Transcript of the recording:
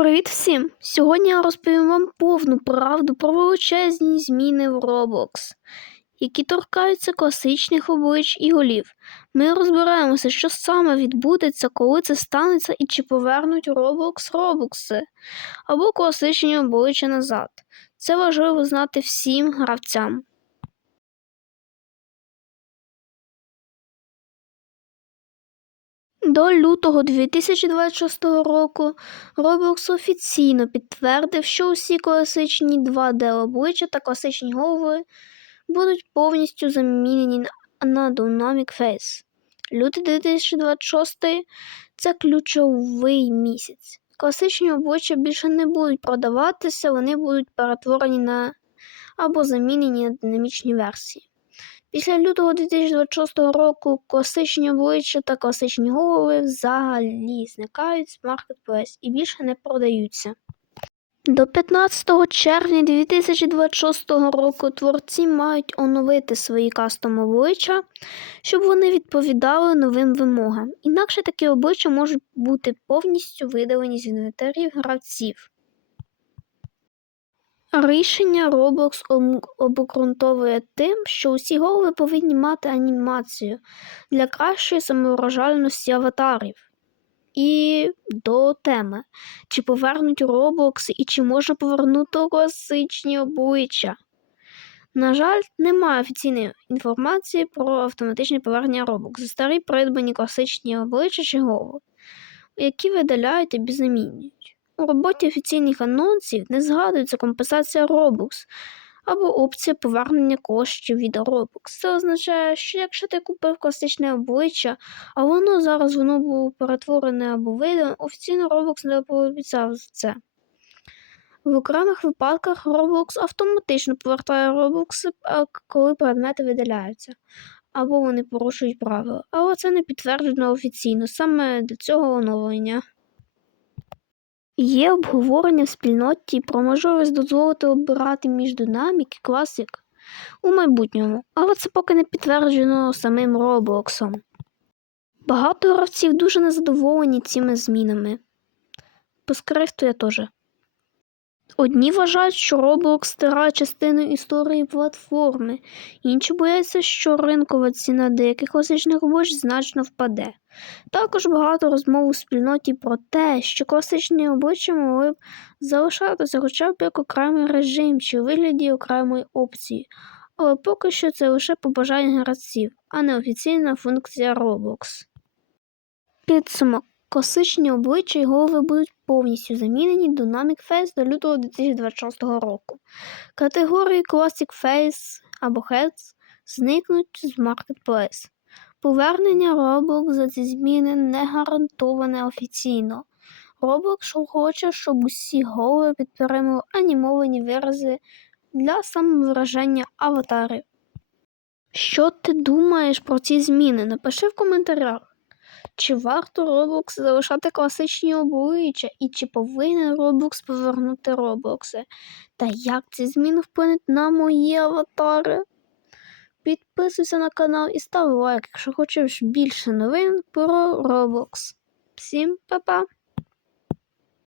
Привіт всім! Сьогодні я розповім вам повну правду про величезні зміни в Roblox, які торкаються класичних облич і голів. Ми розберемося, що саме відбудеться, коли це станеться, і чи повернуть Roblox Robloxи або класичні обличчя назад. Це важливо знати всім гравцям. До лютого 2026 року Roblox офіційно підтвердив, що усі класичні 2D обличчя та класичні голови будуть повністю замінені на Dynamic Face. Лютий 2026 це ключовий місяць. Класичні обличчя більше не будуть продаватися, вони будуть перетворені на або замінені на динамічні версії. Після лютого 2026 року класичні обличчя та класичні голови взагалі зникають з Marketplace і більше не продаються. До 15 червня 2026 року творці мають оновити свої кастом обличчя, щоб вони відповідали новим вимогам. Інакше такі обличчя можуть бути повністю видалені з інвентарів гравців. Рішення Roblox обґрунтовує тим, що усі голови повинні мати анімацію для кращої самовиражальності аватарів. І до теми, чи повернуть Roblox і чи можна повернути класичні обличчя. На жаль, немає офіційної інформації про автоматичне повернення Roblox старі придбані класичні обличчя чи голови, які видаляють і замінюють. У роботі офіційних анонсів не згадується компенсація Robux або опція повернення коштів від Robux. Це означає, що якщо ти купив класичне обличчя, а воно зараз воно було перетворене або видано, офіційно Roblox не пообіцяв за це. В окремих випадках Roblox автоматично повертає Robux, коли предмети видаляються, або вони порушують правила. Але це не підтверджено офіційно, саме для цього оновлення. Є обговорення в спільноті про можливість дозволити обирати між динамік і класик у майбутньому, але це поки не підтверджено самим Роблоксом. Багато гравців дуже незадоволені цими змінами. По скрифту я теж. Одні вважають, що Roblox стирає частину історії платформи, інші бояться, що ринкова ціна деяких класичних облич значно впаде. Також багато розмов у спільноті про те, що класичні обличчя могли б залишатися хоча б як окремий режим чи у вигляді окремої опції, але поки що це лише побажання гравців, а не офіційна функція Roblox. Підсумок. Класичні обличчя і голови будуть повністю замінені Dynamic Face до лютого 2026 року. Категорії Classic Face або Heads зникнуть з Marketplace. Повернення Roblox за ці зміни не гарантоване офіційно. Roblox хоче, щоб усі голови підтримали анімовані вирази для самовираження аватарів. Що ти думаєш про ці зміни? Напиши в коментарях. Чи варто Roblox залишати класичні обличчя і чи повинен Roblox повернути Роблокси? Та як ці зміни вплинуть на мої аватари? Підписуйся на канал і став лайк, якщо хочеш більше новин про Roblox. Всім па-па!